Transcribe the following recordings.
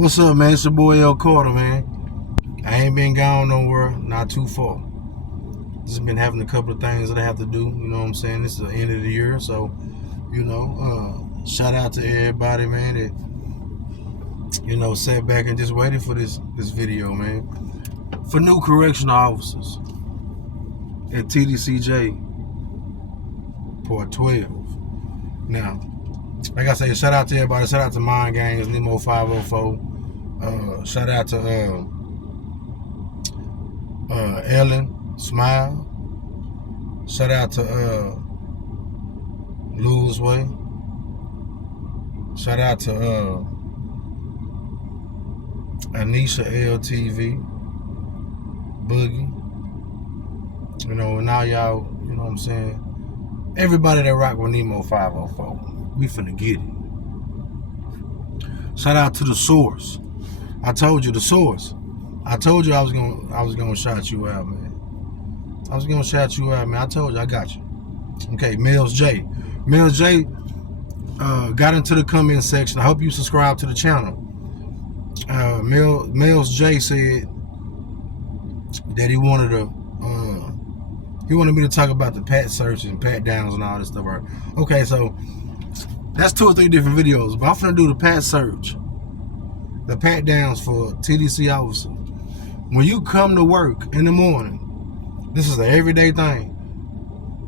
What's up, man? It's your boy El Carter, man. I ain't been gone nowhere, not too far. Just been having a couple of things that I have to do, you know what I'm saying? It's the end of the year, so, shout out to everybody, man, that, sat back and just waited for this video, man. For new correctional officers at TDCJ, Part 12. Now, like I say, shout out to everybody. Shout out to Mind Gangs, Nemo 504. Shout out to Ellen, Smile. Shout out to Lose Way. Shout out to Anisha LTV, Boogie. And now y'all, you know what I'm saying? Everybody that rock with Nemo 504. We finna get it. Shout out to the source. I told you the source. I told you I was gonna shout you out, man. I was gonna shout you out, man. I told you I got you. Okay, Mills J. Mills J got into the comment section. I hope you subscribe to the channel. Mills J said that he wanted me to talk about the pat searches and pat downs and all this stuff, right? Okay, so that's 2 or 3 different videos, but I'm finna do the pat search, the pat downs for TDC officers. When you come to work in the morning, this is an everyday thing.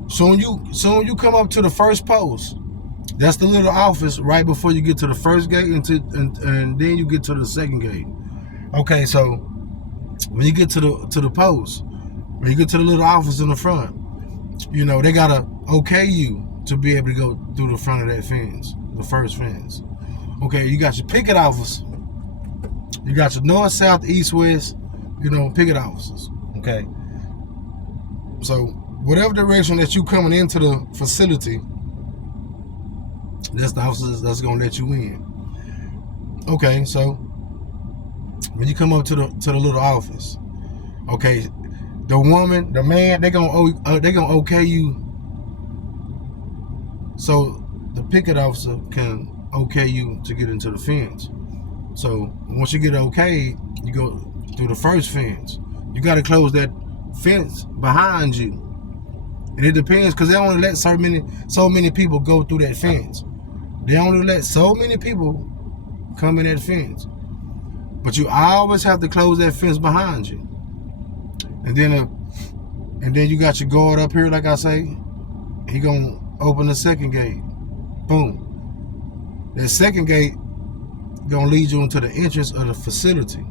So when you come up to the first post, that's the little office right before you get to the first gate and then you get to the second gate. Okay, so when you get to the post, when you get to the little office in the front, they gotta okay you to be able to go through the front of that fence, the first fence. Okay, you got your picket officer. You got your north, south, east, west, picket officers. Okay. So whatever direction that you coming into the facility, that's the officers that's gonna let you in. Okay, so when you come up to the little office, okay, the woman, the man, they gonna okay you. So the picket officer can okay you to get into the fence. So once you get okay, you go through the first fence. You got to close that fence behind you, and it depends because they only let so many people go through that fence. They only let so many people come in that fence, but you always have to close that fence behind you. And then you got your guard up here, like I say. He gonna open the second gate. Boom. That second gate gonna lead you into the entrance of the facility.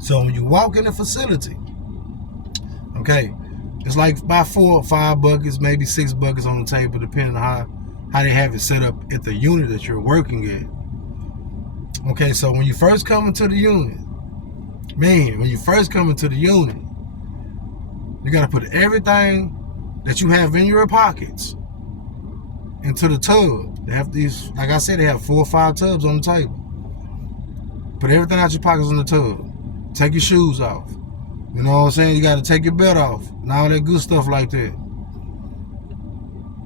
So when you walk in the facility, okay, it's like about 4 or 5 buckets, maybe 6 buckets on the table, depending on how they have it set up at the unit that you're working at. Okay, so when you first come into the unit, you gotta put everything that you have in your pockets into the tub. They have these, like I said, they have 4 or 5 tubs on the table. Put everything out your pockets in the tub. Take your shoes off. You know what I'm saying? You got to take your belt off and all that good stuff like that.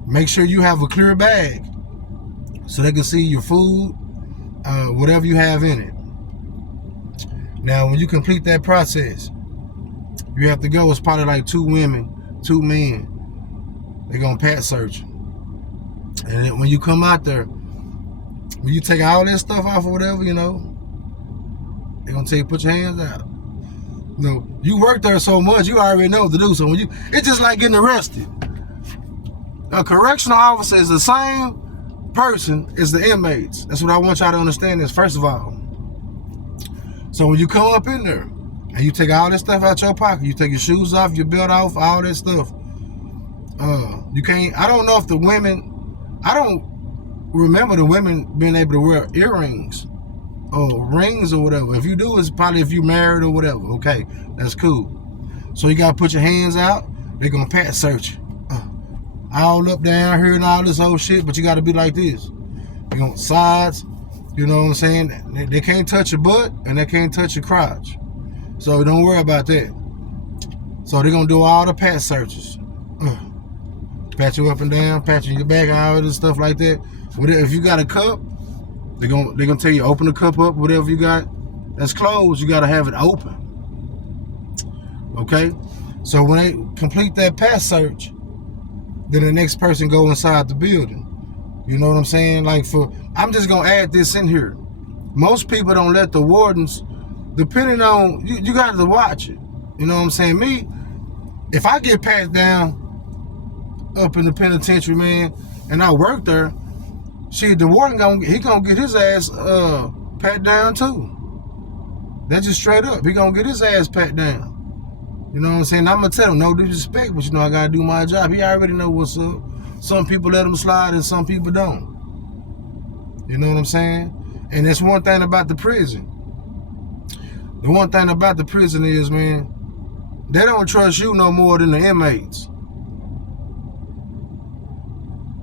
Make sure you have a clear bag so they can see your food, whatever you have in it. Now, when you complete that process, you have to go. It's probably like 2 women, 2 men. They're going to pat search. And then when you come out there, when you take all that stuff off or whatever, they're going to tell you, put your hands out. You work there so much, you already know what to do. So it's just like getting arrested. A correctional officer is the same person as the inmates. That's what I want y'all to understand is, first of all. So when you come up in there and you take all this stuff out your pocket, you take your shoes off, your belt off, all that stuff. You can't, I don't know if the women, I don't remember the women being able to wear earrings or rings or whatever. If you do, it's probably if you married or whatever. Okay, that's cool. So you got to put your hands out. They're going to pat search you. All up, down here and all this old shit, but you got to be like this. You're going sides, you know what I'm saying? They can't touch your butt and they can't touch your crotch. So don't worry about that. So they're going to do all the pat searches. Pat you up and down, pat you in your back, all this stuff like that. If you got a cup, they're gonna tell you open the cup up, whatever you got, that's closed, you got to have it open. Okay? So when they complete that pass search, then the next person go inside the building. You know what I'm saying? Like I'm just going to add this in here. Most people don't let the wardens, depending on, you got to watch it. You know what I'm saying? Me, if I get passed down up in the penitentiary, man, and I work there, shit, the warden he gonna get his ass pat down too. That's just straight up. He gonna get his ass pat down. You know what I'm saying? I'm gonna tell him no disrespect, but you know I gotta do my job. He already know what's up. Some people let him slide and some people don't. You know what I'm saying? And that's one thing about the prison. The one thing about the prison is, man, they don't trust you no more than the inmates.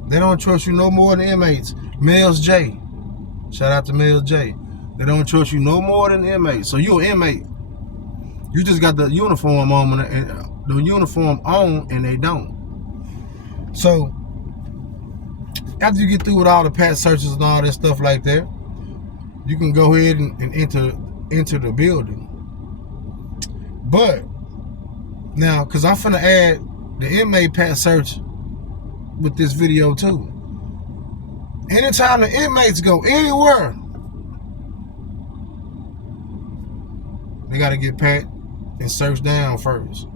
They don't trust you no more than inmates. Mills J. Shout out to Mills J. They don't trust you no more than inmates. So you an inmate. You just got the uniform on and they don't. So after you get through with all the pat searches and all that stuff like that, you can go ahead and enter the building. But now, because I'm finna add the inmate pat search with this video too. Anytime the inmates go anywhere, they gotta get pat and searched down first,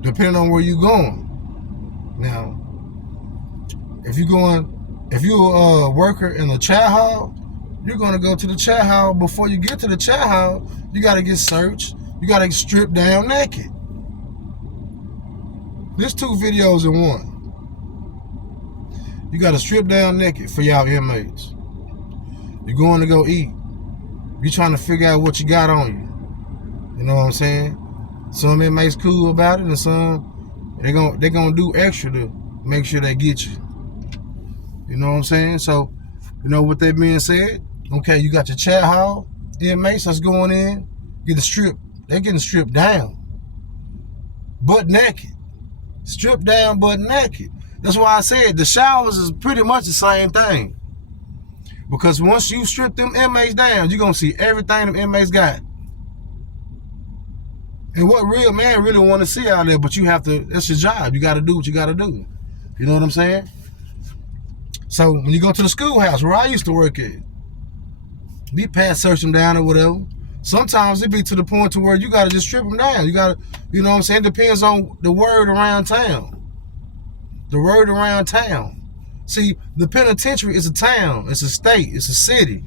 depending on where you're going. Now, if you're a worker in the chat hall, you're gonna go to the chat hall. Before you get to the chat hall, you gotta get searched. You gotta get stripped down naked. There's 2 videos in one. You got to strip down naked for y'all inmates. You're going to go eat. You're trying to figure out what you got on you. You know what I'm saying? Some inmates cool about it, and some they're gonna do extra to make sure they get you. You know what I'm saying? So, you know, with that being said, okay, you got your chat hall inmates that's going in, they're getting stripped down, butt naked, stripped down, butt naked. That's why I said the showers is pretty much the same thing. Because once you strip them inmates down, you're going to see everything them inmates got. And what real man really want to see out there, but you have to, that's your job. You got to do what you got to do. You know what I'm saying? So when you go to the schoolhouse where I used to work at, we pass search them down or whatever. Sometimes it be to the point to where you got to just strip them down. You got to, you know what I'm saying? It depends on the word around town. The word around town. See, the penitentiary is a town. It's a state. It's a city.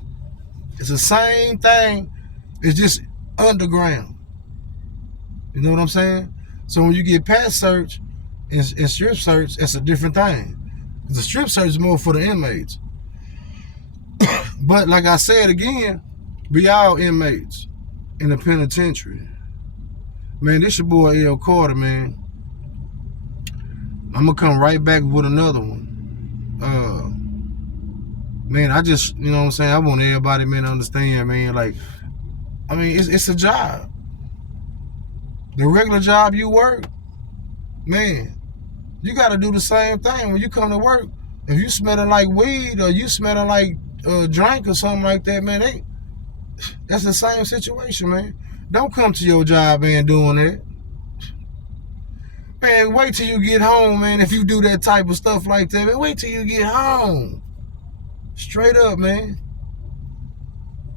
It's the same thing. It's just underground. You know what I'm saying? So when you get pass search and strip search, it's a different thing. The strip search is more for the inmates. But like I said again, we all inmates in the penitentiary. Man, this your boy L. Carter, man. I'm gonna come right back with another one. Man, I just, you know what I'm saying, I want everybody, man, to understand, man, like, I mean, it's a job. The regular job you work, man, you gotta do the same thing when you come to work. If you smelling like weed or you smelling like drink or something like that, man, that's the same situation, man. Don't come to your job, man, doing that. Man, wait till you get home, man, if you do that type of stuff like that, man. Wait till you get home. Straight up, man.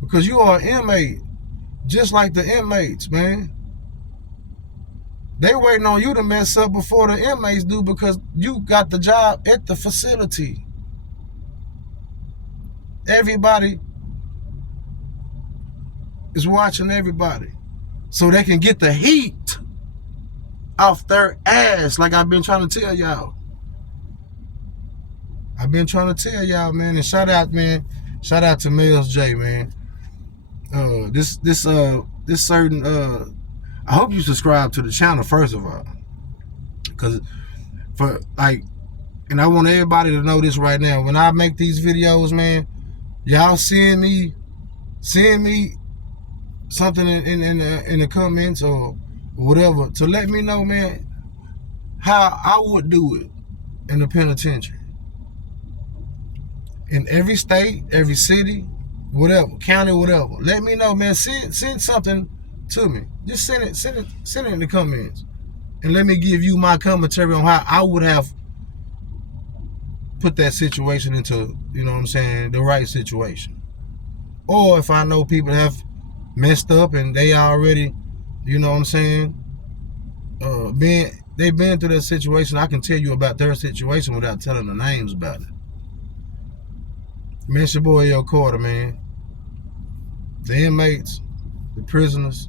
Because you are an inmate, just like the inmates, man. They waiting on you to mess up before the inmates do because you got the job at the facility. Everybody is watching everybody so they can get the heat off their ass, like I've been trying to tell y'all. I've been trying to tell y'all, man. And shout out, man. Shout out to Mills J, man. This certain I hope you subscribe to the channel first of all, because for like, and I want everybody to know this right now. When I make these videos, man, y'all send me something in the comments or whatever to let me know, man, how I would do it in the penitentiary. In every state, every city, whatever, county, whatever. Let me know, man. Send something to me. Just send it in the comments. And let me give you my commentary on how I would have put that situation into, you know what I'm saying, the right situation. Or if I know people have messed up and they already, you know what I'm saying, they've been through that situation, I can tell you about their situation without telling the names about it. Man, it's your boy L. Carter, man. The inmates, the prisoners,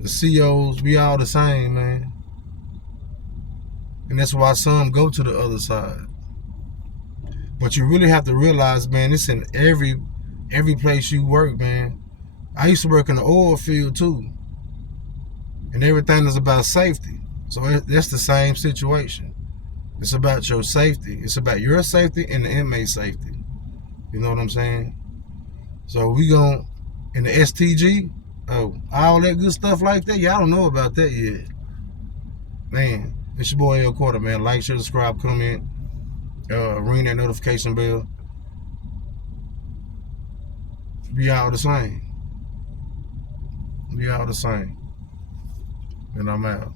the COs, we all the same, man. And that's why some go to the other side. But you really have to realize, man, it's in every place you work, man. I used to work in the oil field too. And everything is about safety. So that's the same situation. It's about your safety. It's about your safety and the inmate safety. You know what I'm saying? So we gon' in the STG, all that good stuff like that, y'all don't know about that yet. Man, it's your boy L. Carter, man. Like, share, subscribe, comment, ring that notification bell. Be all the same. Be all the same. And I'm out.